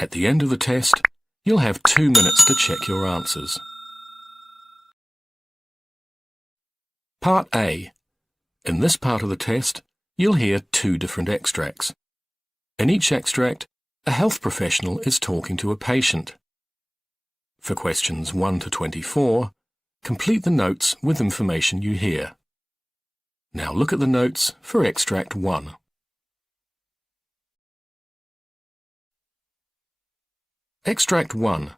At the end of the test, you'll have 2 minutes to check your answers. Part A. In this part of the test, you'll hear 2 different extracts. In each extract, a health professional is talking to a patient. For questions 1 to 24, complete the notes with information you hear. Now look at the notes for extract 1. Extract 1.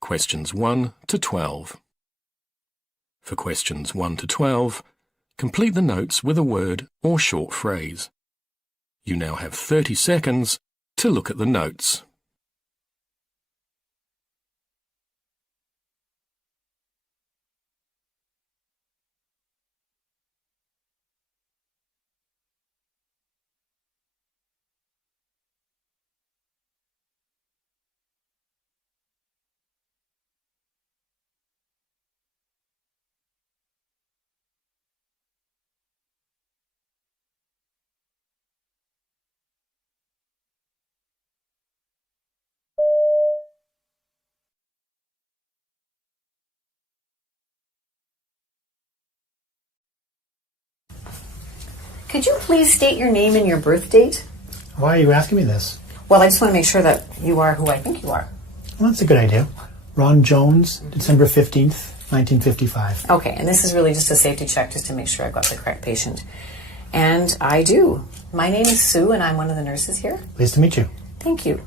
Questions 1 to 12. For questions 1 to 12, complete the notes with a word or short phrase. You now have 30 seconds to look at the notes. Could you please state your name and your birth date? Why are you asking me this? Well, I just want to make sure that you are who I think you are. Well, that's a good idea. Ron Jones, December 15th, 1955. Okay, and this is really just a safety check just to make sure I've got the correct patient. And I do. My name is Sue, and I'm one of the nurses here. Pleased to meet you. Thank you.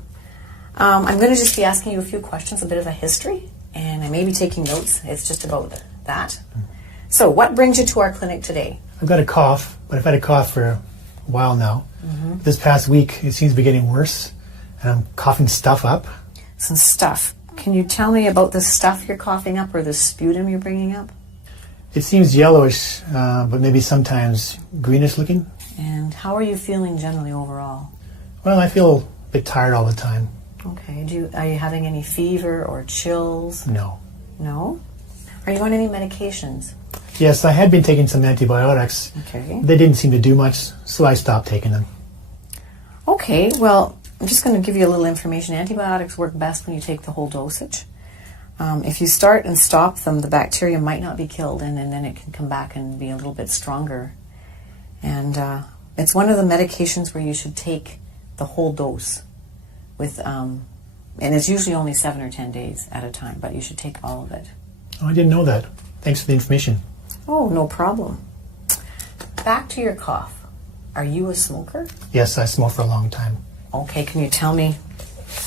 I'm going to just be asking you a few questions, a bit of a history, and I may be taking notes. It's just about that. So, what brings you to our clinic today? I've got a cough, but I've had a cough for a while now. This past week, it seems to be getting worse, and I'm coughing stuff up. Some stuff. Can you tell me about the stuff you're coughing up or the sputum you're bringing up? It seems yellowish, but maybe sometimes greenish looking. And how are you feeling generally overall? Well, I feel a bit tired all the time. Okay. Are you having any fever or chills? No. No? Are you on any medications? Yes, I had been taking some antibiotics. Okay. They didn't seem to do much, so I stopped taking them. Okay, well, I'm just going to give you a little information. Antibiotics work best when you take the whole dosage. If you start and stop them, the bacteria might not be killed, and then it can come back and be a little bit stronger. And it's one of the medications where you should take the whole dose with, and it's usually only 7 or 10 days at a time, but you should take all of it. Oh, I didn't know that. Thanks for the information. Oh, no problem. Back to your cough. Are you a smoker? Yes, I smoked for a long time. Okay, can you tell me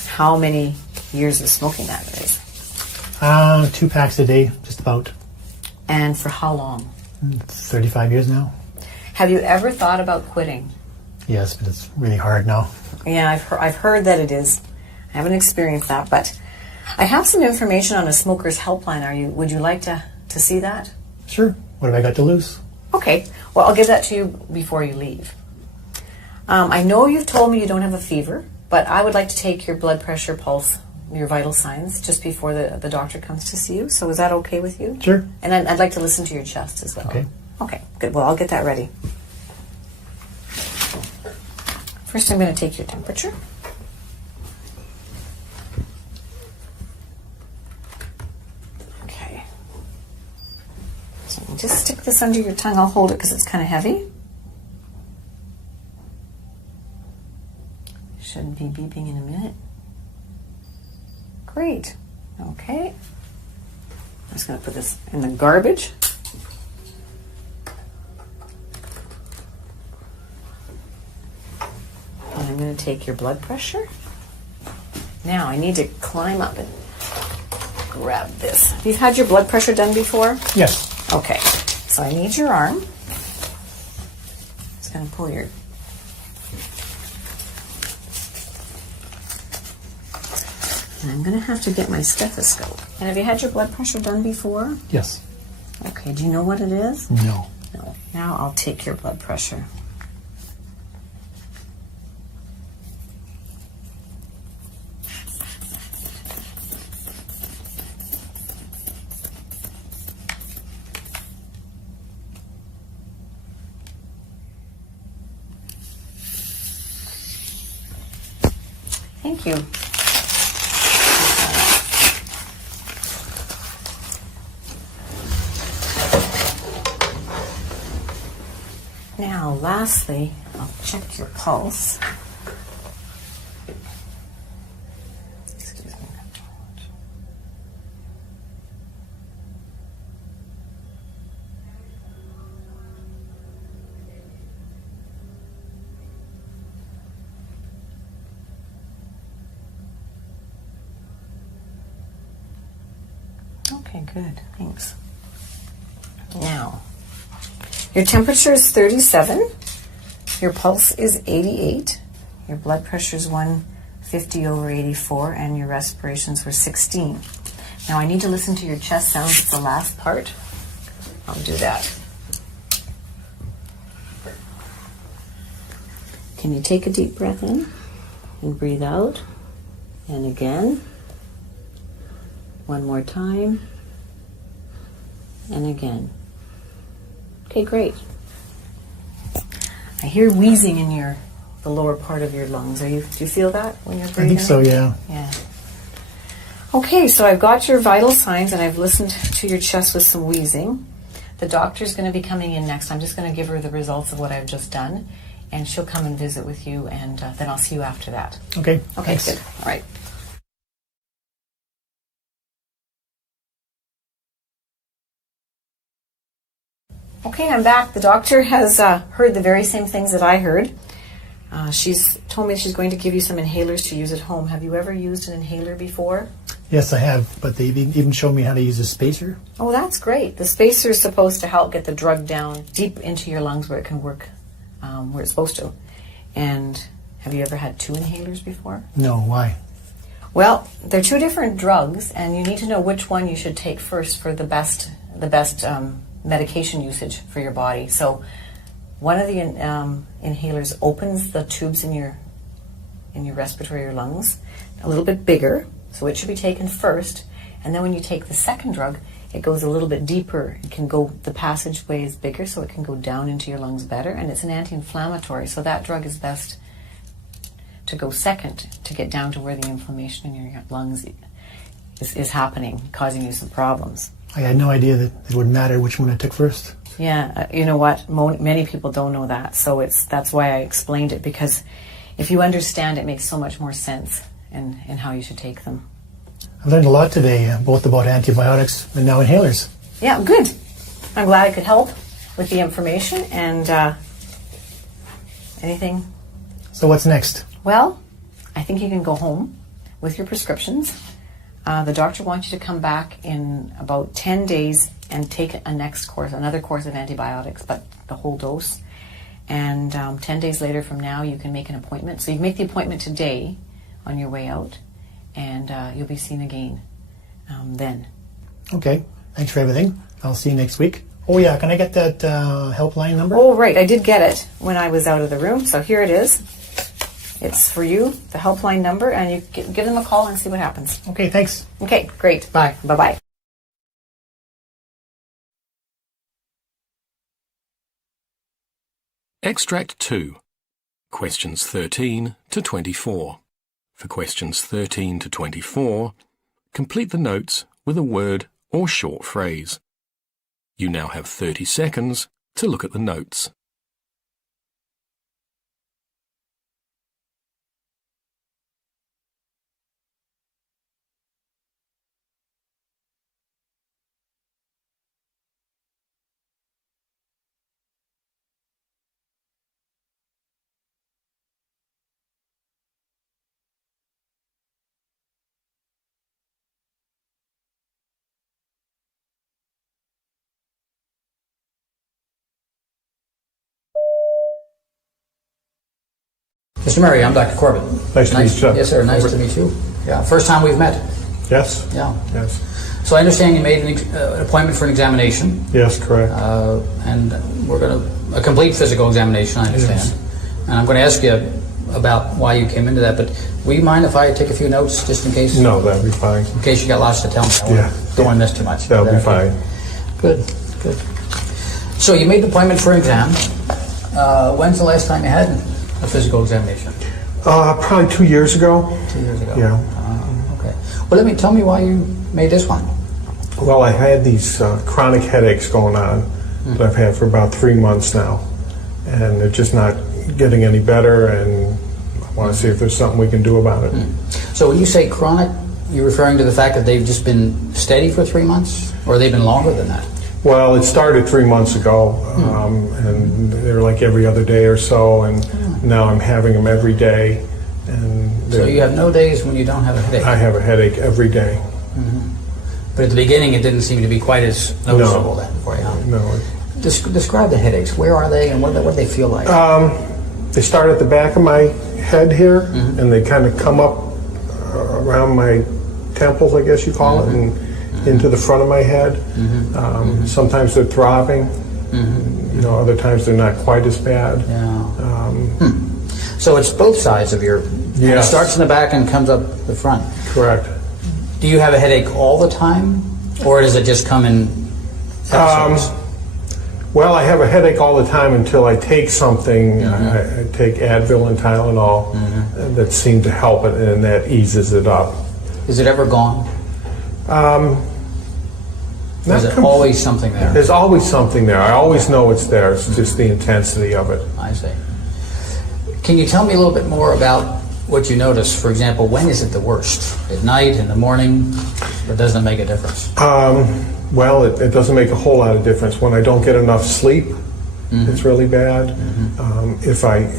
how many years of smoking that is? 2 packs a day, just about. And for how long? 35 years now. Have you ever thought about quitting? Yes, but it's really hard now. Yeah, I've heard that it is. I haven't experienced that, but I have some information on a smoker's helpline. Would you like to see that? Sure. What have I got to lose? Okay. Well, I'll give that to you before you leave. I know you've told me you don't have a fever, but I would like to take your blood pressure, pulse, your vital signs just before the doctor comes to see you. So is that okay with you? Sure. And I'd like to listen to your chest as well. Okay. Okay, good. Well, I'll get that ready. First, I'm going to take your temperature. Okay. So just stick this under your tongue. I'll hold it because it's kind of heavy. Should be beeping in a minute. Great. Okay. I'm just going to put this in the garbage. And I'm going to take your blood pressure. Now I need to climb up and grab this. You've had your blood pressure done before? Yes. Okay. So I need your arm. Just going to pull your... And I'm going to have to get my stethoscope. And have you had your blood pressure done before? Yes. Okay. Do you know what it is? No. No. Now I'll take your blood pressure. Thank you. Now, lastly, I'll check your pulse. Excuse me. Okay, good. Thanks. Now, your temperature is 37, your pulse is 88, your blood pressure is 150 over 84, and your respirations were 16. Now, I need to listen to your chest sounds. It's the last part. I'll do that. Can you take a deep breath in and breathe out? And again. One more time. And again. Okay, great. I hear wheezing in the lower part of your lungs. Do you feel that when you're breathing? I think so, yeah. Yeah. Okay, so I've got your vital signs and I've listened to your chest with some wheezing. The doctor's going to be coming in next. I'm just going to give her the results of what I've just done, and she'll come and visit with you, and then I'll see you after that. Okay. Okay, Thanks. good. All right. Okay, I'm back. The doctor has heard the very same things that I heard. She's told me she's going to give you some inhalers to use at home. Have you ever used an inhaler before? Yes, I have, but they even showed me how to use a spacer. Oh, that's great. The spacer is supposed to help get the drug down deep into your lungs where it can work where it's supposed to. And have you ever had 2 inhalers before? No, why? Well, they're 2 different drugs, and you need to know which one you should take first for the best medication usage for your body. So one of the inhalers opens the tubes in your respiratory lungs a little bit bigger, so it should be taken first. And then when you take the second drug, it goes a little bit deeper. It can go, the passageway is bigger, so it can go down into your lungs better, and it's an anti-inflammatory, so that drug is best to go second to get down to where the inflammation in your lungs is happening, causing you some problems. I had no idea that it would matter which one I took first. Yeah, you know what? Many people don't know that, so that's why I explained it, because if you understand, it makes so much more sense in how you should take them. I've learned a lot today, both about antibiotics and now inhalers. Yeah, good. I'm glad I could help with the information and anything. So what's next? Well, I think you can go home with your prescriptions. The doctor wants you to come back in about 10 days and take another course of antibiotics, but the whole dose. And 10 days later from now, you can make an appointment. So you make the appointment today on your way out, and you'll be seen again then. Okay, thanks for everything. I'll see you next week. Oh yeah, can I get that helpline number? Oh, right, I did get it when I was out of the room, so here it is. It's for you, the helpline number, and you give them a call and see what happens. Okay, thanks. Okay, great. Bye. Bye-bye. Extract 2. Questions 13 to 24. For questions 13 to 24, complete the notes with a word or short phrase. You now have 30 seconds to look at the notes. Mr. Murray, I'm Dr. Corbett. Nice to meet you. Yes, sir. Nice to meet you. Yeah, first time we've met. Yes. Yeah. Yes. So I understand you made an appointment for an examination. Yes, correct. And we're going to a complete physical examination, I understand. Yes. And I'm going to ask you about why you came into that. But will you mind if I take a few notes just in case? No, that'd be fine. In case you got lots to tell me. Don't want to miss too much. That'll be fine. Good. Good. So you made an appointment for an exam. When's the last time you had a physical examination? Probably 2 years ago. 2 years ago. Yeah. Okay. Well, tell me why you made this one. Well, I had these chronic headaches going on that I've had for about 3 months now. and they're just not getting any better, and I want to see if there's something we can do about it. So when you say chronic, you're referring to the fact that they've just been steady for 3 months, or they've been longer than that? Well, it started 3 months ago, and they're like every other day or so, and now I'm having them every day. And So you have no days when you don't have a headache? I have a headache every day. But at the beginning, it didn't seem to be quite as noticeable then for you, huh? No, Describe the headaches. Where are they, and what do they feel like? they start at the back of my head here, and they kind of come up around my temples, I guess you call it, and into the front of my head. Sometimes they're throbbing. You know, other times they're not quite as bad. Yeah. So it's both sides of your... and it Yes. starts in the back and comes up the front. Correct. Do you have a headache all the time, or does it just come in episodes? Well, I have a headache all the time until I take something. I take Advil and Tylenol that seem to help it, and that eases it up. Is it ever gone? Or Not is it com- always something there? There's always something there. I always know it's there. It's just the intensity of it. I see. Can you tell me a little bit more about what you notice? For example, when is it the worst? At night, in the morning? Or doesn't it make a difference? Well, it doesn't make a whole lot of difference. When I don't get enough sleep, it's really bad. If I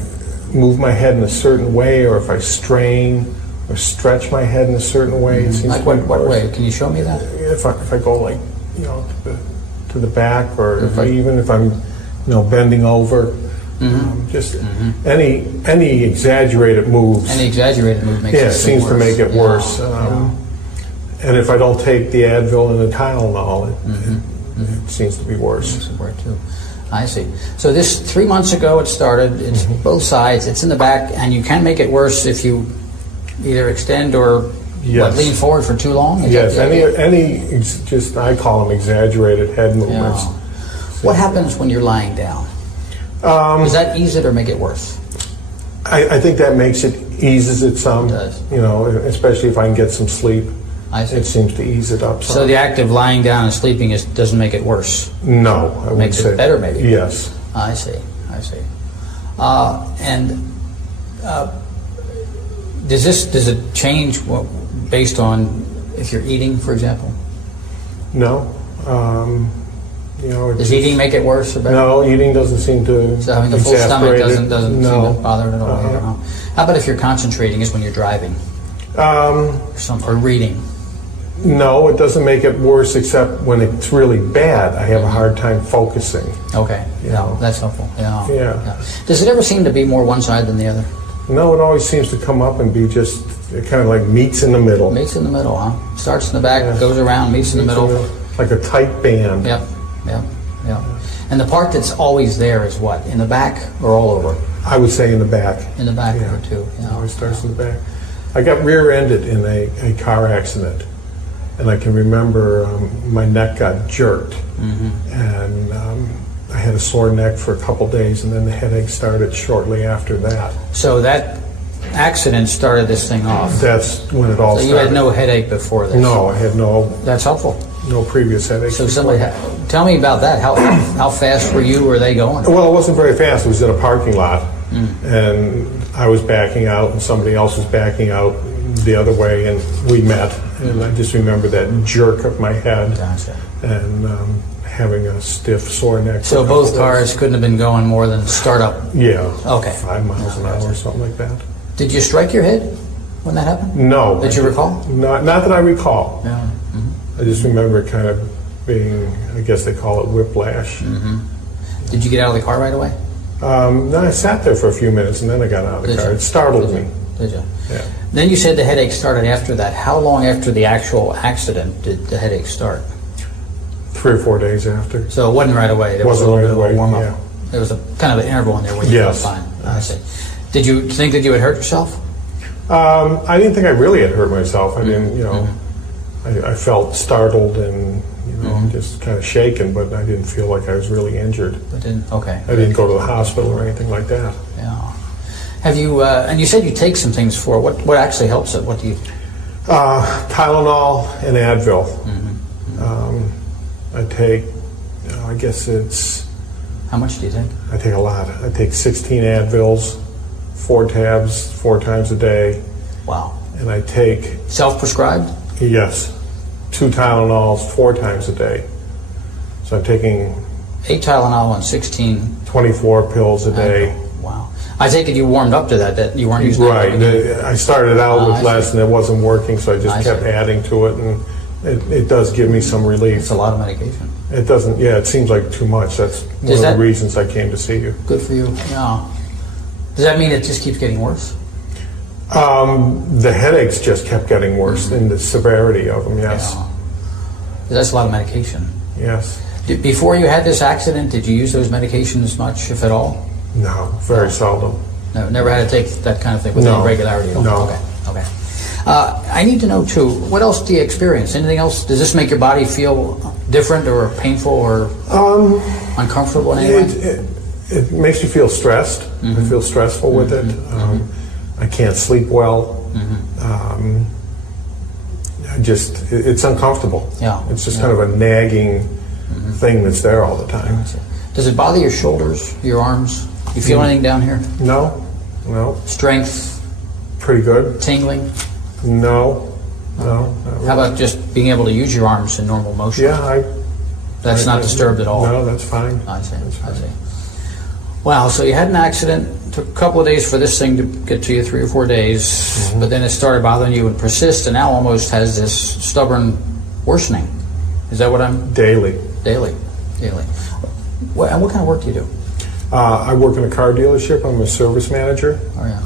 move my head in a certain way, or if I strain or stretch my head in a certain way, it seems Like to be what worse. way? Can you show me that? If I go like, you know, to the back, or if I'm, you know, bending over, just any exaggerated moves. Any exaggerated move makes Yeah, it it seems to worse. make it worse. Yeah. And if I don't take the Advil and the Tylenol, it seems to be worse. Makes it worse too. I see. So this 3 months ago it started. It's both sides. It's in the back, and you can make it worse if you either extend or Yes. lean forward for too long. Is Yes, that the idea? just I call them exaggerated head movements. Yeah. What happens when you're lying down? Does that ease it or make it worse? I think that makes it eases it some. It does. You know, especially if I can get some sleep. I see. It seems to ease it up some. So the act of lying down and sleeping doesn't make it worse. No, I would Makes it say better, maybe. Yes. I see. I see. Does it change based on if you're eating, for example? No. You know, Does eating make it worse or better? No, eating doesn't seem to. So having a full stomach exasperate it. doesn't No. seem to bother it at all. Either, huh? How about if you're concentrating? Is when you're driving or reading? No, it doesn't make it worse, except when it's really bad. I have a hard time focusing. Okay, You yeah, know. that's helpful. Yeah. Yeah. Does it ever seem to be more one side than the other? No, it always seems to come up and be just it kind of like meets in the middle. Meets in the middle, huh? Starts in the back, Yeah. goes around, meets in the middle. Like a tight band. Yep, yep, yep. And the part that's always there is what? In the back or all over? I would say in the back. In the back Yeah. or two. It always starts in the back. I got rear-ended in a car accident, and I can remember my neck got jerked, and I had a sore neck for a couple days, and then the headache started shortly after that. So that accident started this thing off. That's when it all So started. you had no headache before this? No, I had no That's helpful. previous headaches. So somebody, tell me about that. How fast were you? Were they going? Well, it wasn't very fast. It was in a parking lot, and I was backing out, and somebody else was backing out the other way, and we met. And I just remember that jerk of my head, Gotcha. and having a stiff, sore neck. for So a couple both days. cars couldn't have been going more than start up. Yeah. Okay. 5 miles an hour or something like that. Did you strike your head when that happened? No. Did you recall? Not that I recall. Yeah. I just remember it kind of being, I guess they call it whiplash. Did you get out of the car right away? No, I sat there for a few minutes, and then I got out of the Did car. you? It startled me. Did you? Yeah. Then you said the headache started after that. How long after the actual accident did the headache start? 3 or 4 days after. So it wasn't right away. There was a Wasn't little right bit of a away, warm up. yeah. There was a kind of an interval in there where you Yes. felt fine. I see. Did you think that you had hurt yourself? I didn't think I really had hurt myself. I didn't, you know, I felt startled and, you know, just kind of shaken, but I didn't feel like I was really injured. But didn't. Okay. I didn't go to the hospital or anything like that. Yeah. Have you? And you said you take some things for it. What actually helps it? What do you? Tylenol and Advil. I take, I guess it's How much do you take? I take a lot. I take 16 Advils, 4 tabs, 4 times a day, Wow. and I take, Self-prescribed? yes, 2 Tylenols 4 times a day. So I'm taking 8 Tylenol and 16. 24 pills a day. Wow. I take it you warmed up to that you weren't using that Right. at the beginning. I started out I with less see. and it wasn't working, so I just I kept see. adding to it, and it does give me some relief. It's a lot of medication. It doesn't, yeah, it seems like too much. That's one Does of that- the reasons I came to see you. Good for you. Yeah. Does that mean it just keeps getting worse? The headaches just kept getting worse in the severity of them, yes. Yeah. 'Cause that's a lot of medication. Yes. Before you had this accident, did you use those medications much, if at all? No, very seldom. No, never had to take that kind of thing with No. any regularity at all? No. Okay, okay. I need to know, too, what else do you experience? Anything else? Does this make your body feel different or painful or uncomfortable in any way? It makes me feel stressed. I feel stressful with it. I can't sleep well. It's uncomfortable. Yeah. It's just kind of a nagging thing that's there all the time. Does it bother your shoulders, your arms? You feel anything down here? No, no, Strength, pretty good. tingling? No, no. Not really. How about just being able to use your arms in normal motion? Yeah, That's not disturbed at all? No, that's fine. I see, That's I fine. see. Wow, so you had an accident, took a couple of days for this thing to get to you, 3 or 4 days, but then it started bothering you and persist, and now almost has this stubborn worsening. Is that what I'm... Daily. Daily. And what kind of work do you do? I work in a car dealership. I'm a service manager. Oh, yeah.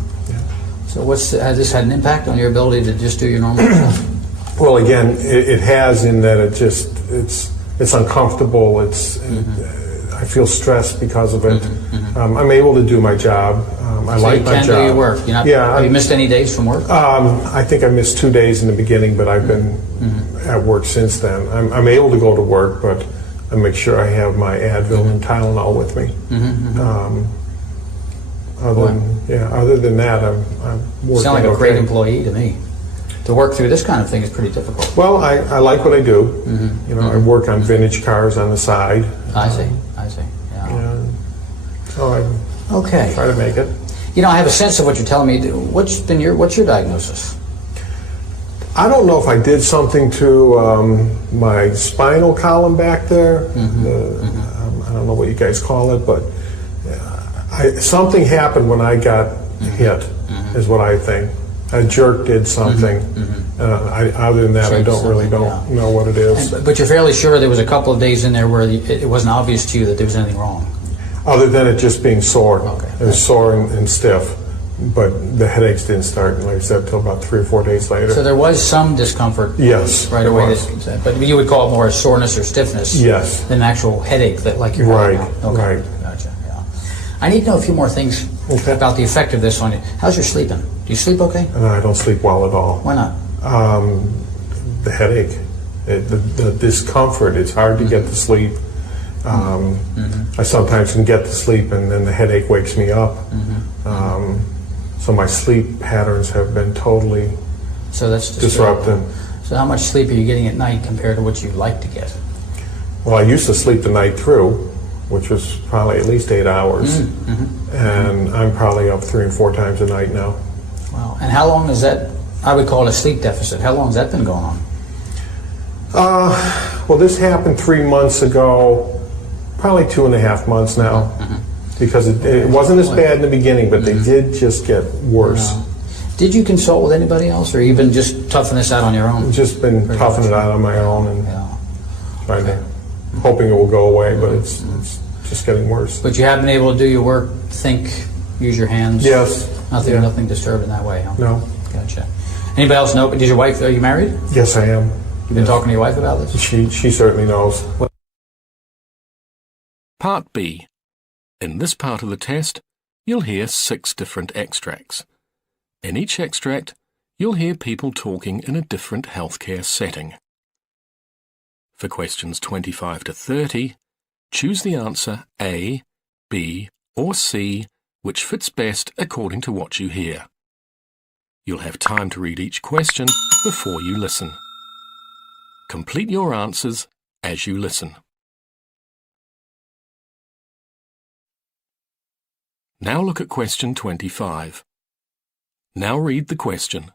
So has this had an impact on your ability to just do your normal stuff? Well, again, it has in that it's uncomfortable. I feel stressed because of it. I'm able to do my job. I So like you my can job. do your work. Have you missed any days from work? I think I missed 2 days in the beginning, but I've been at work since then. I'm able to go to work, but I make sure I have my Advil and Tylenol with me. Other than that, I'm working. You sound like a great okay. employee to me. To work through this kind of thing is pretty difficult. Well, I like what I do. I work on vintage cars on the side. I see. Yeah. So I Okay. try to make it. I have a sense of what you're telling me. What's your diagnosis? I don't know if I did something to my spinal column back there. I don't know what you guys call it, but something happened when I got hit, is what I think. A jerk did something. Other than that, I don't know what it is. But you're fairly sure there was a couple of days in there where it wasn't obvious to you that there was anything wrong. Other than it just being sore. Okay. It was sore and stiff. But the headaches didn't start, like I said, until about 3 or 4 days later. So there was some discomfort. Yes, Right there away. was. But you would call it more a soreness or stiffness. Yes. Than an actual headache that like you're having Right, now. Okay. right. Gotcha. Yeah. I need to know a few more things Okay. about the effect of this on you. How's your sleeping? Do you sleep okay? And I don't sleep well at all. Why not? The headache, the discomfort, it's hard to get to sleep. I sometimes can get to sleep and then the headache wakes me up. So my sleep patterns have been totally So that's disrupted. So how much sleep are you getting at night compared to what you'd like to get? Well, I used to sleep the night through, which was probably at least 8 hours. And I'm probably up 3 and 4 times a night now. Wow. And how long is that? I would call it a sleep deficit. How long has that been going on? Well, this happened 3 months ago, probably 2.5 months now. Because it wasn't as bad in the beginning, but they did just get worse. Did you consult with anybody else, or even just toughen this out on your own? Just been toughing it out on my own and Yeah. trying to, hoping it will go away, but it's just getting worse. But you have been able to do your work, think, use your hands. Yes. Nothing, Yeah. nothing disturbed in that way. Huh? No. Gotcha. Anybody else know? Does your wife? Are you married? Yes, I am. You've been talking to your wife about this? She certainly knows. Part B. In this part of the test, you'll hear 6 different extracts. In each extract, you'll hear people talking in a different healthcare setting. For questions 25 to 30, choose the answer A, B, or C, which fits best according to what you hear. You'll have time to read each question before you listen. Complete your answers as you listen. Now look at question 25. Now read the question.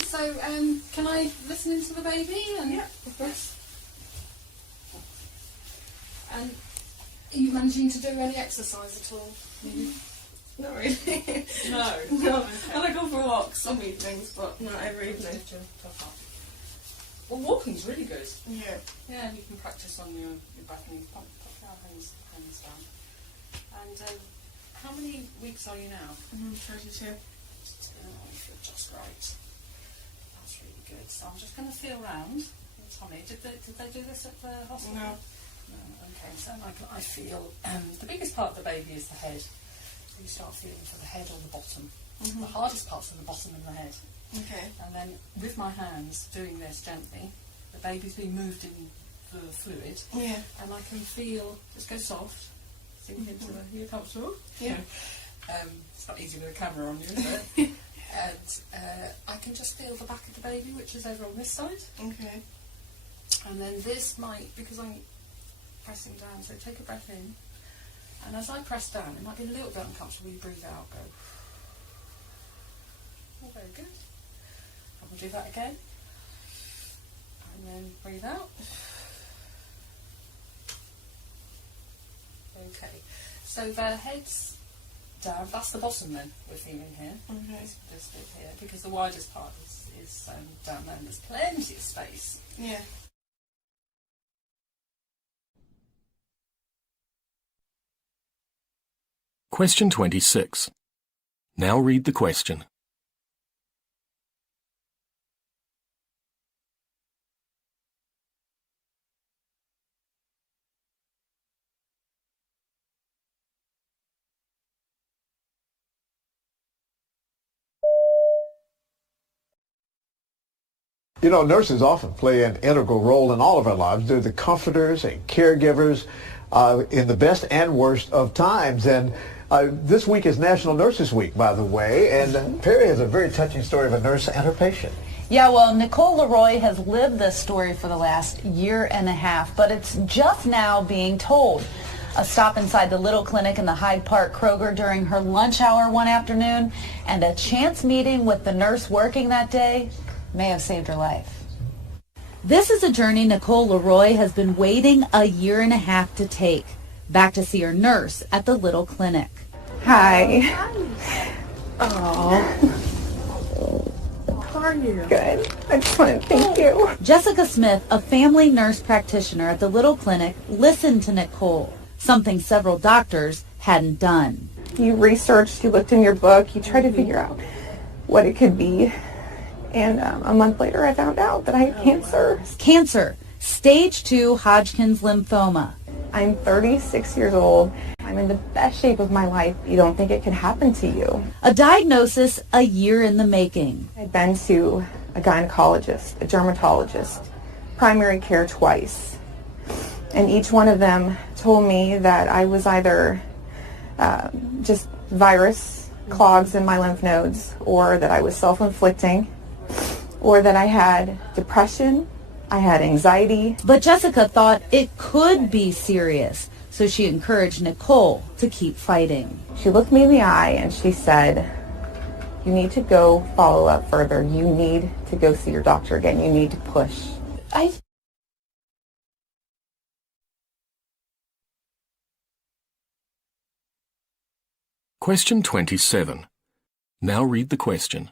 So, can I listen into the baby? And yeah, of course. And are you managing to do any exercise at all? Not really. No. No. Okay. I go for walks some evenings, but not every evening. Well, walking's really good. Yeah. Yeah, you can practice on your breath and you put your hands down. And how many weeks are you now? 32. Oh, you feel just right. That's really good. So I'm just going to feel round. Tommy, did they do this at the hospital? No. No. Okay, so I feel the biggest part of the baby is the head. So you start feeling for the head or the bottom. Mm-hmm. The hardest part's in the bottom and the head. Okay. And then with my hands doing this gently, the baby's being moved in the fluid, Yeah. and I can feel, just go soft, sink into the, are you comfortable? Yeah. It's not easy with a camera on you, is it? And I can just feel the back of the baby, which is over on this side. Okay. And then this might, because I'm pressing down, so take a breath in. And as I press down, it might be a little bit uncomfortable. You breathe out, go. Oh, very good. And we'll do that again. And then breathe out. Okay. So the head's down. That's the bottom then we're feeling here. Okay. This bit here, because the widest part is down there, and there's plenty of space. Yeah. Question 26. Now read the question. You know, nurses often play an integral role in all of our lives. They're the comforters and caregivers in the best and worst of times. And this week is National Nurses Week, by the way. And Perry has a very touching story of a nurse and her patient. Yeah, well, Nicole Leroy has lived this story for the last year and a half, but it's just now being told. A stop inside the Little Clinic in the Hyde Park Kroger during her lunch hour one afternoon, and a chance meeting with the nurse working that day may have saved her life. This is a journey Nicole Leroy has been waiting a year and a half to take, back to see her nurse at the Little Clinic. Hi. Oh. How are you? Good. I just want to thank you. Jessica Smith, a family nurse practitioner at the Little Clinic, listened to Nicole, something several doctors hadn't done. You researched, you looked in your book, you tried to figure out what it could be. And a month later, I found out that I had cancer. Cancer, stage 2 Hodgkin's lymphoma. I'm 36 years old. I'm in the best shape of my life. You don't think it could happen to you. A diagnosis a year in the making. I'd been to a gynecologist, a dermatologist, primary care twice. And each one of them told me that I was either just virus clogs in my lymph nodes, or that I was self-inflicting, or that I had depression, I had anxiety. But Jessica thought it could be serious, so she encouraged Nicole to keep fighting. She looked me in the eye and she said, you need to go follow up further. You need to go see your doctor again. You need to push. Question 27. Now read the question.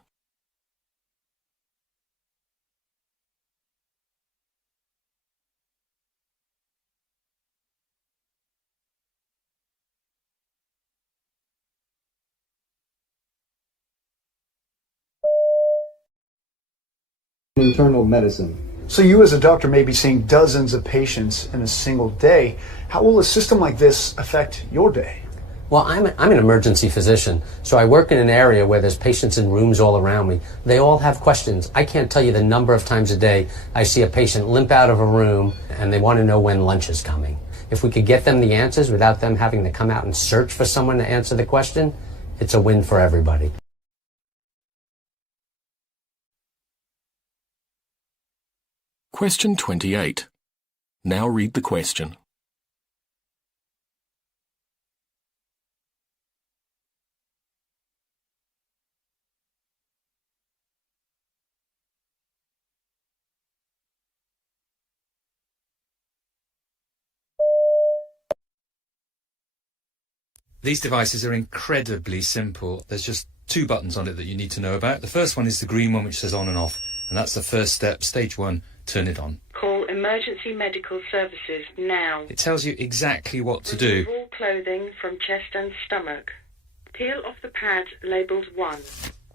Internal medicine. So you as a doctor may be seeing dozens of patients in a single day. How will a system like this affect your day? Well, I'm an emergency physician, so I work in an area where there's patients in rooms all around me. They all have questions. I can't tell you the number of times a day I see a patient limp out of a room and they want to know when lunch is coming. If we could get them the answers without them having to come out and search for someone to answer the question, it's a win for everybody. Question 28. Now read the question. These devices are incredibly simple. There's just two buttons on it that you need to know about. The first one is the green one which says on and off, and that's the first step. Stage 1, turn it on. Call emergency medical services now. It tells you exactly what to do. Remove all clothing from chest and stomach. Peel off the pad labelled 1.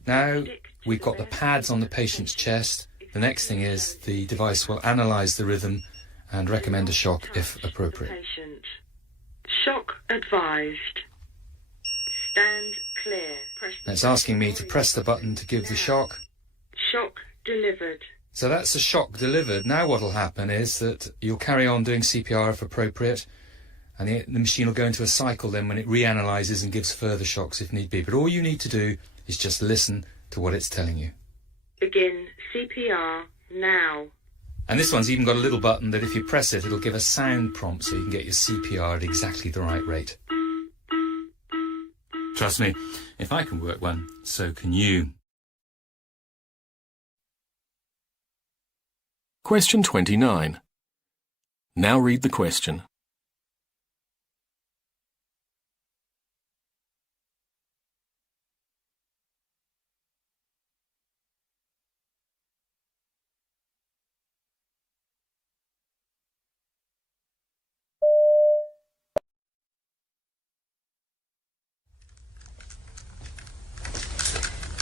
Now we've got the pads on the patient's chest. The next thing is the device will analyse the rhythm and recommend a shock if appropriate. Patient. Shock advised. Stand clear. And it's asking me to press the button to give the shock. Shock delivered. So that's the shock delivered. Now what will happen is that you'll carry on doing CPR if appropriate, and the machine will go into a cycle then when it reanalyses and gives further shocks if need be. But all you need to do is just listen to what it's telling you. Begin CPR now. And this one's even got a little button that if you press it, it'll give a sound prompt so you can get your CPR at exactly the right rate. Trust me, if I can work one, so can you. Question 29. Now read the question.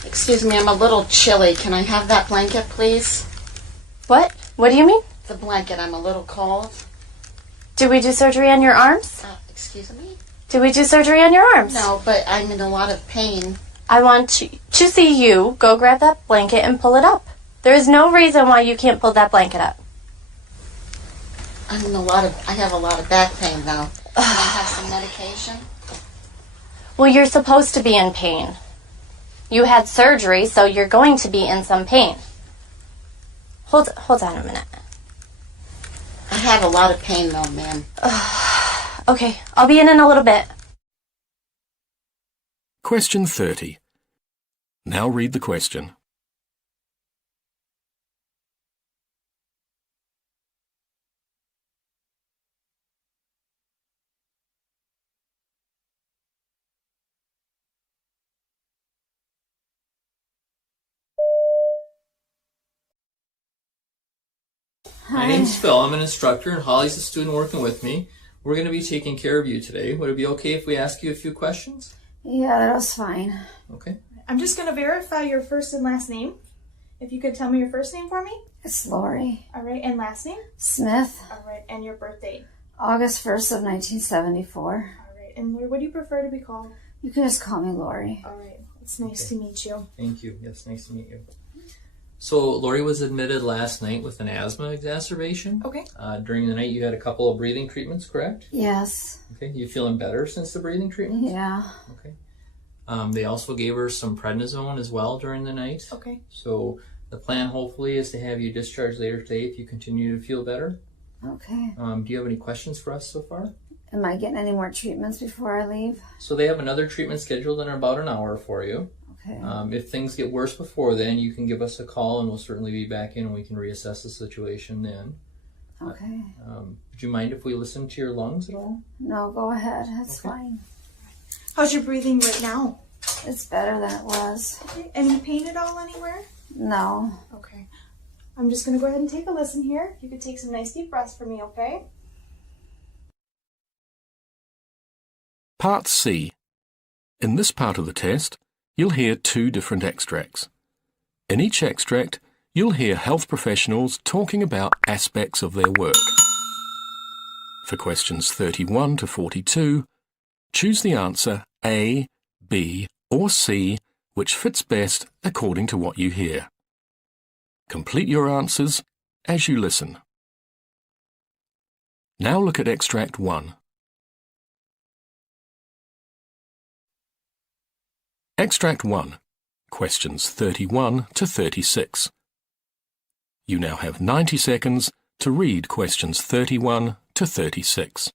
Excuse me, I'm a little chilly. Can I have that blanket, please? What? What do you mean? The blanket. I'm a little cold. Did we do surgery on your arms? Excuse me? Did we do surgery on your arms? No, but I'm in a lot of pain. I want to see you go grab that blanket and pull it up. There is no reason why you can't pull that blanket up. I have a lot of back pain, though. Can I have some medication? Well, you're supposed to be in pain. You had surgery, so you're going to be in some pain. Hold on a minute. I have a lot of pain, though, ma'am. Okay, I'll be in a little bit. Question 30. Now read the question. My name's Phil. I'm an instructor, and Holly's a student working with me. We're going to be taking care of you today. Would it be okay if we ask you a few questions? Yeah, that was fine. Okay. I'm just going to verify your first and last name. If you could tell me your first name for me. It's Lori. All right, and last name? Smith. All right, and your birth date? August 1st of 1974. All right, and Lori, what do you prefer to be called? You can just call me Lori. All right, it's nice to meet you. Thank you. Yes, nice to meet you. So Lori was admitted last night with an asthma exacerbation. Okay. During the night you had a couple of breathing treatments, correct? Yes. Okay. You feeling better since the breathing treatments? Yeah. Okay. They also gave her some prednisone as well during the night. Okay. So the plan hopefully is to have you discharged later today if you continue to feel better. Okay. Do you have any questions for us so far? Am I getting any more treatments before I leave? So they have another treatment scheduled in about an hour for you. Okay. If things get worse before then, you can give us a call and we'll certainly be back in and we can reassess the situation then. Okay. Would you mind if we listen to your lungs at all? No, go ahead. That's fine. How's your breathing right now? It's better than it was. Okay. Any pain at all anywhere? No. Okay. I'm just going to go ahead and take a listen here. You could take some nice deep breaths for me, okay? Part C. In this part of the test, you'll hear two different extracts. In each extract, you'll hear health professionals talking about aspects of their work. For questions 31 to 42, choose the answer A, B, or C, which fits best according to what you hear. Complete your answers as you listen. Now look at Extract 1. Extract 1, questions 31 to 36. You now have 90 seconds to read questions 31 to 36.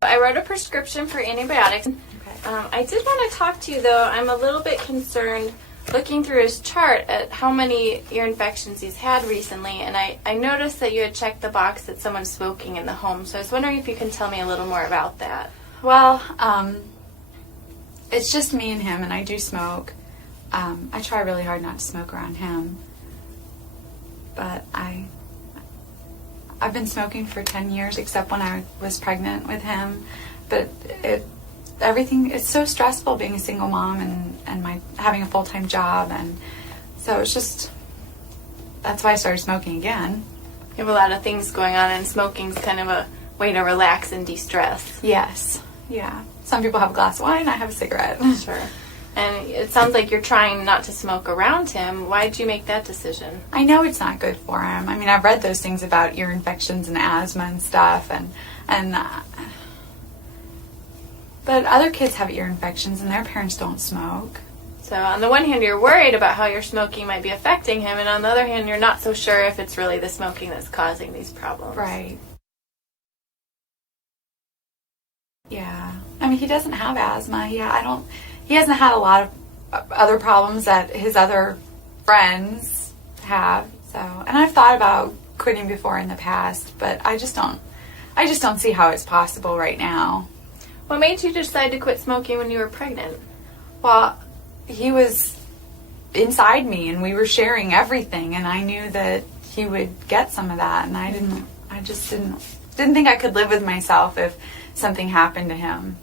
I wrote a prescription for antibiotics. I did want to talk to you, though. I'm a little bit concerned looking through his chart at how many ear infections he's had recently, and I noticed that you had checked the box that someone's smoking in the home, so I was wondering if you can tell me a little more about that. Well, it's just me and him, and I do smoke. I try really hard not to smoke around him, but I've been smoking for 10 years, except when I was pregnant with him. But it's so stressful being a single mom and having a full-time job, and so that's why I started smoking again. You have a lot of things going on, and smoking's kind of a way to relax and de-stress. Yes, yeah. Some people have a glass of wine, I have a cigarette. Sure. And it sounds like you're trying not to smoke around him. Why did you make that decision? I know it's not good for him. I mean, I've read those things about ear infections and asthma and stuff, but other kids have ear infections and their parents don't smoke. So on the one hand, you're worried about how your smoking might be affecting him, and on the other hand, you're not so sure if it's really the smoking that's causing these problems. Right. Yeah. I mean, he doesn't have asthma. He hasn't had a lot of other problems that his other friends have. So, and I've thought about quitting before in the past, but I just don't see how it's possible right now. What made you decide to quit smoking when you were pregnant? Well, he was inside me and we were sharing everything, and I knew that he would get some of that, and I just didn't think I could live with myself if something happened to him.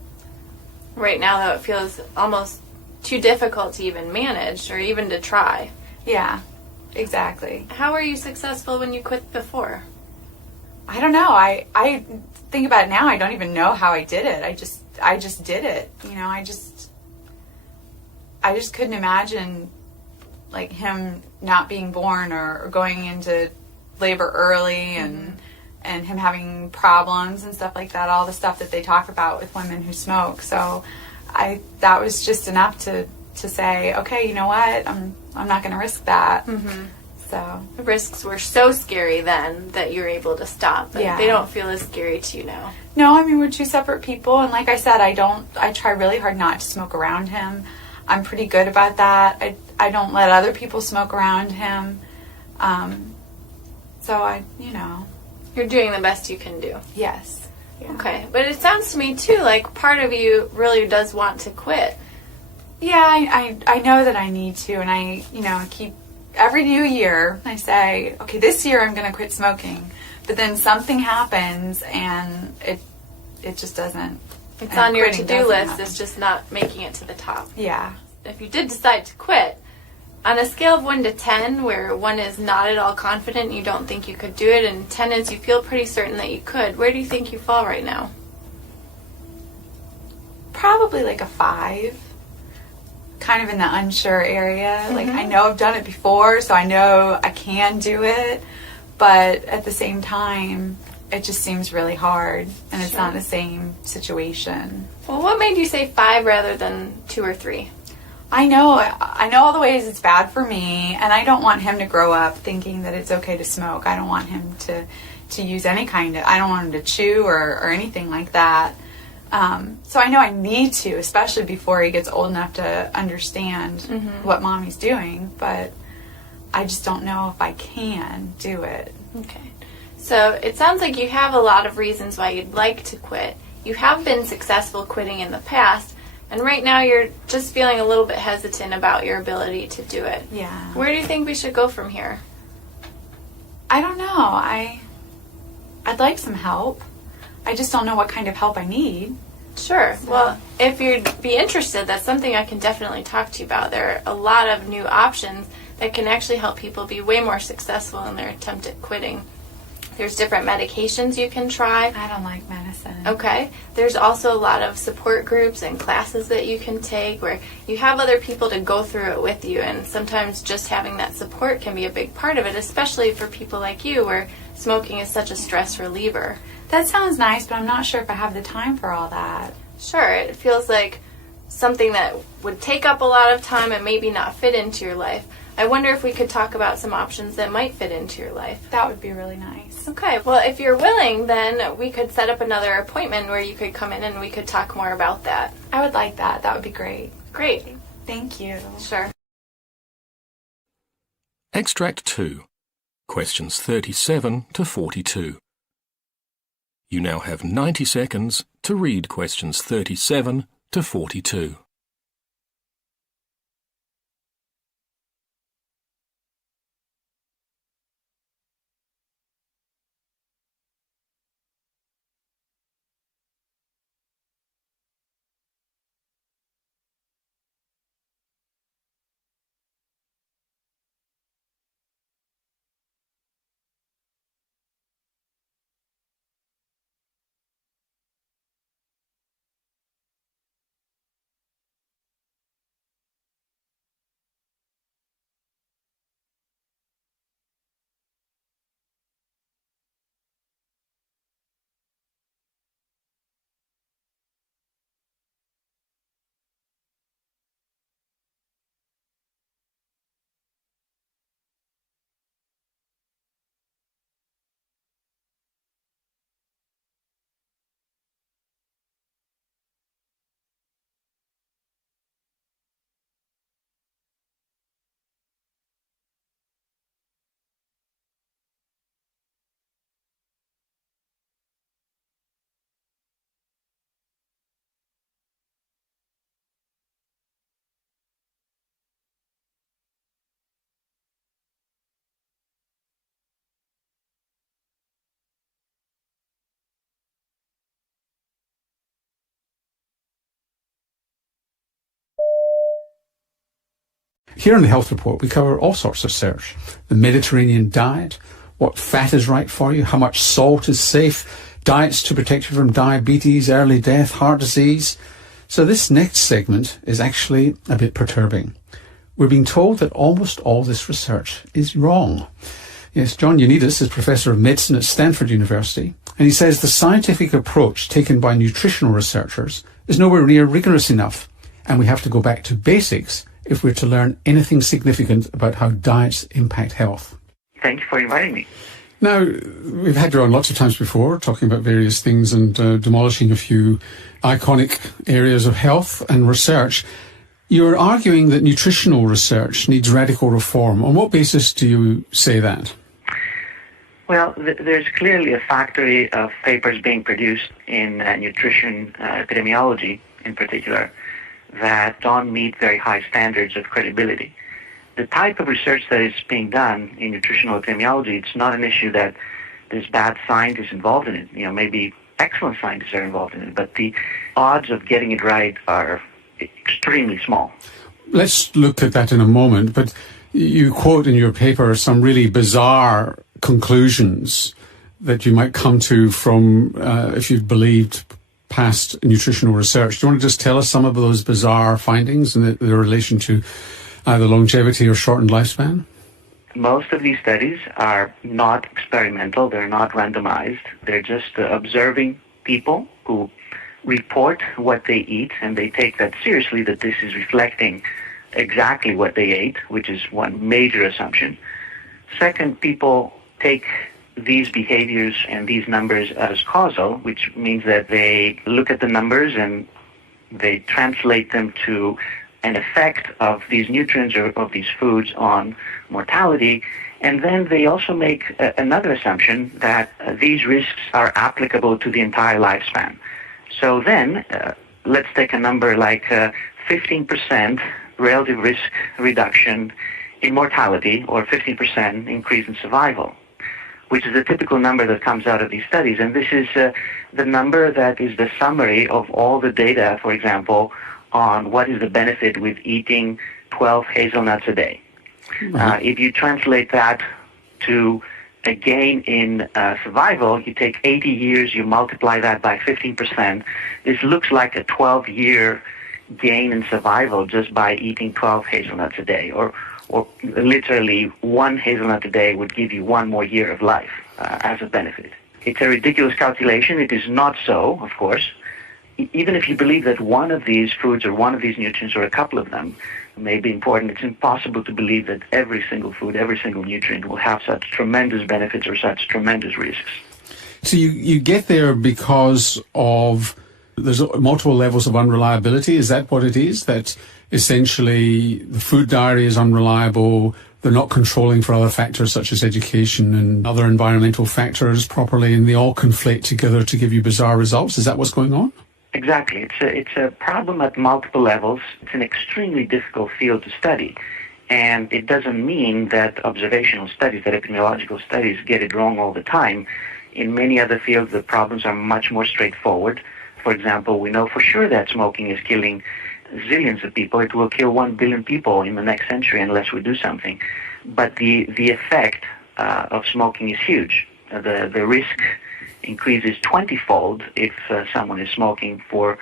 Right now, though, it feels almost too difficult to even manage or even to try. Yeah, exactly. How were you successful when you quit before? I don't know. I think about it now. I don't even know how I did it. I just did it. You know, I just couldn't imagine like him not being born or going into labor early and him having problems and stuff like that. All the stuff that they talk about with women who smoke. So that was just enough to say, okay, you know what? I'm not going to risk that. Mm-hmm. So the risks were so scary then that you were able to stop. But yeah. They don't feel as scary to you now. No, I mean, we're two separate people, and like I said, I try really hard not to smoke around him. I'm pretty good about that. I don't let other people smoke around him. So you're doing the best you can do. Yes. Yeah. Okay, but it sounds to me too like part of you really does want to quit. Yeah, I know that I need to, and I keep every new year I say, okay, this year I'm going to quit smoking, but then something happens and it just doesn't It's And on your quitting to-do doesn't list. happen. It's just not making it to the top. Yeah. If you did decide to quit, on a scale of 1 to 10, where 1 is not at all confident, you don't think you could do it, and 10 is you feel pretty certain that you could, where do you think you fall right now? Probably like a 5. Kind of in the unsure area. Like, I know I've done it before, so I know I can do it. But at the same time, it just seems really hard, and it's not the same situation. Well, what made you say 5 rather than 2 or 3? I know all the ways it's bad for me, and I don't want him to grow up thinking that it's okay to smoke. I don't want him to use any kind of, I don't want him to chew or anything like that. So I know I need to, especially before he gets old enough to understand what mommy's doing, but I just don't know if I can do it. Okay. So it sounds like you have a lot of reasons why you'd like to quit. You have been successful quitting in the past, and right now you're just feeling a little bit hesitant about your ability to do it. Yeah. Where do you think we should go from here? I don't know. I'd like some help. I just don't know what kind of help I need. Sure. Well, if you'd be interested, that's something I can definitely talk to you about. There are a lot of new options that can actually help people be way more successful in their attempt at quitting. There's different medications you can try. I don't like medicine. Okay. There's also a lot of support groups and classes that you can take where you have other people to go through it with you, and sometimes just having that support can be a big part of it, especially for people like you where smoking is such a stress reliever. That sounds nice, but I'm not sure if I have the time for all that. Sure. It feels like something that would take up a lot of time and maybe not fit into your life. I wonder if we could talk about some options that might fit into your life. That would be really nice. Okay, well, if you're willing, then we could set up another appointment where you could come in and we could talk more about that. I would like that. That would be great. Great. Thank you. Sure. Extract 2. Questions 37 to 42. You now have 90 seconds to read questions 37 to 42. Here on the Health Report, we cover all sorts of research. The Mediterranean diet, what fat is right for you, how much salt is safe, diets to protect you from diabetes, early death, heart disease. So this next segment is actually a bit perturbing. We're being told that almost all this research is wrong. Yes, John Ioannidis is Professor of Medicine at Stanford University, and he says the scientific approach taken by nutritional researchers is nowhere near rigorous enough, and we have to go back to basics if we're to learn anything significant about how diets impact health. Thank you for inviting me. Now, we've had you on lots of times before, talking about various things and demolishing a few iconic areas of health and research. You're arguing that nutritional research needs radical reform. On what basis do you say that? Well, there's clearly a factory of papers being produced in nutrition epidemiology in particular that don't meet very high standards of credibility. The type of research that is being done in nutritional epidemiology, it's not an issue that there's bad scientists involved in it. You know, maybe excellent scientists are involved in it, but the odds of getting it right are extremely small. Let's look at that in a moment, but you quote in your paper some really bizarre conclusions that you might come to from, if you've believed past nutritional research. Do you want to just tell us some of those bizarre findings and their relation to either longevity or shortened lifespan? Most of these studies are not experimental. They're not randomized. They're just observing people who report what they eat, and they take that seriously, that this is reflecting exactly what they ate, which is one major assumption. Second, people take these behaviors and these numbers as causal, which means that they look at the numbers and they translate them to an effect of these nutrients or of these foods on mortality. And then they also make another assumption that these risks are applicable to the entire lifespan. So then, let's take a number like 15% relative risk reduction in mortality or 15% increase in survival, which is the typical number that comes out of these studies. And this is the number that is the summary of all the data, for example, on what is the benefit with eating 12 hazelnuts a day. If you translate that to a gain in survival, you take 80 years, you multiply that by 15%. This looks like a 12-year gain in survival just by eating 12 hazelnuts a day, or literally one hazelnut a day would give you one more year of life as a benefit. It's a ridiculous calculation. It is not so, of course. Even if you believe that one of these foods or one of these nutrients or a couple of them may be important, it's impossible to believe that every single food, every single nutrient will have such tremendous benefits or such tremendous risks. So you get there because of there's multiple levels of unreliability. Is that what it is? That essentially the food diary is unreliable, they're not controlling for other factors such as education and other environmental factors properly, and they all conflate together to give you bizarre results? Is that what's going on? Exactly. It's a problem at multiple levels. It's an extremely difficult field to study. And it doesn't mean that observational studies, that epidemiological studies get it wrong all the time. In many other fields, the problems are much more straightforward. For example, we know for sure that smoking is killing zillions of people. It will kill 1 billion people in the next century unless we do something. But the effect of smoking is huge. The risk increases 20-fold if someone is smoking for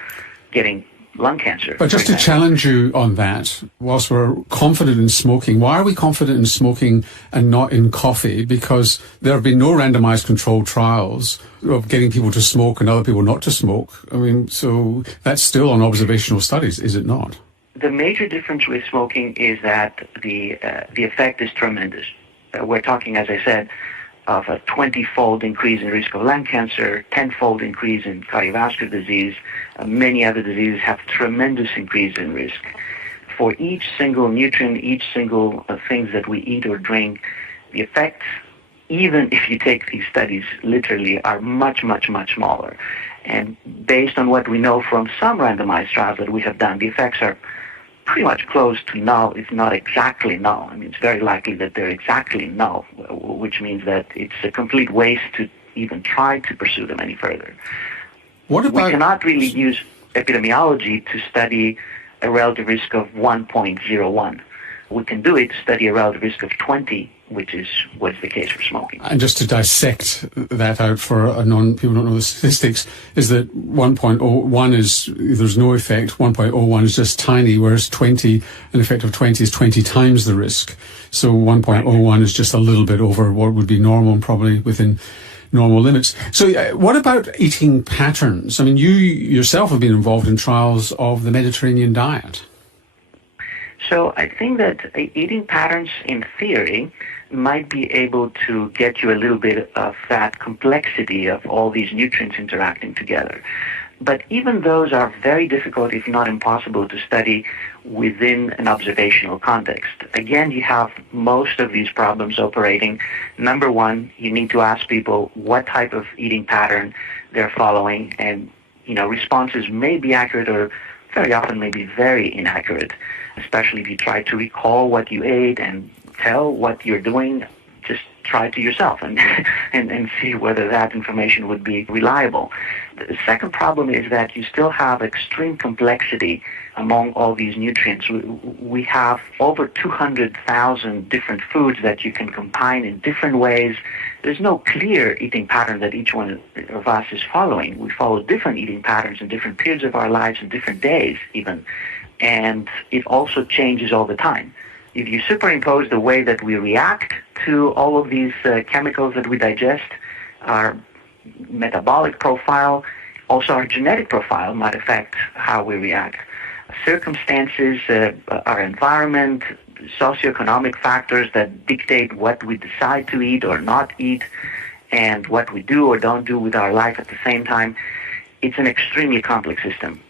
getting lung cancer. But just to challenge you on that, whilst we're confident in smoking, why are we confident in smoking and not in coffee? Because there have been no randomized controlled trials of getting people to smoke and other people not to smoke. I mean, so that's still on observational studies, is it not? The major difference with smoking is that the effect is tremendous. We're talking, as I said, of a 20-fold increase in risk of lung cancer, 10-fold increase in cardiovascular disease. Many other diseases have tremendous increase in risk. For each single nutrient, each single things that we eat or drink, the effects, even if you take these studies literally, are much, much, much smaller. And based on what we know from some randomized trials that we have done, the effects are pretty much close to null, if not exactly null. I mean, it's very likely that they're exactly null, which means that it's a complete waste to even try to pursue them any further. What about... We cannot really use epidemiology to study a relative risk of 1.01. We can do it to study a relative risk of 20, which is what's the case for smoking. And just to dissect that out for people don't know the statistics, is that 1.01 is, there's no effect, 1.01 is just tiny, whereas 20, an effect of 20 is 20 times the risk. So 1.01 is just a little bit over what would be normal and probably within normal limits. So what about eating patterns? I mean, you yourself have been involved in trials of the Mediterranean diet. So I think that eating patterns, in theory, might be able to get you a little bit of that complexity of all these nutrients interacting together. But even those are very difficult, if not impossible, to study within an observational context. Again, you have most of these problems operating. Number one, you need to ask people what type of eating pattern they're following, and responses may be accurate or very often may be very inaccurate, especially if you try to recall what you ate and tell what you're doing. Just try it to yourself and, and see whether that information would be reliable. The second problem is that you still have extreme complexity among all these nutrients. We have over 200,000 different foods that you can combine in different ways. There's no clear eating pattern that each one of us is following. We follow different eating patterns in different periods of our lives and different days even. And it also changes all the time. If you superimpose the way that we react to all of these chemicals that we digest, our metabolic profile, also our genetic profile might affect how we react. Circumstances, our environment, socioeconomic factors that dictate what we decide to eat or not eat, and what we do or don't do with our life at the same time. It's an extremely complex system.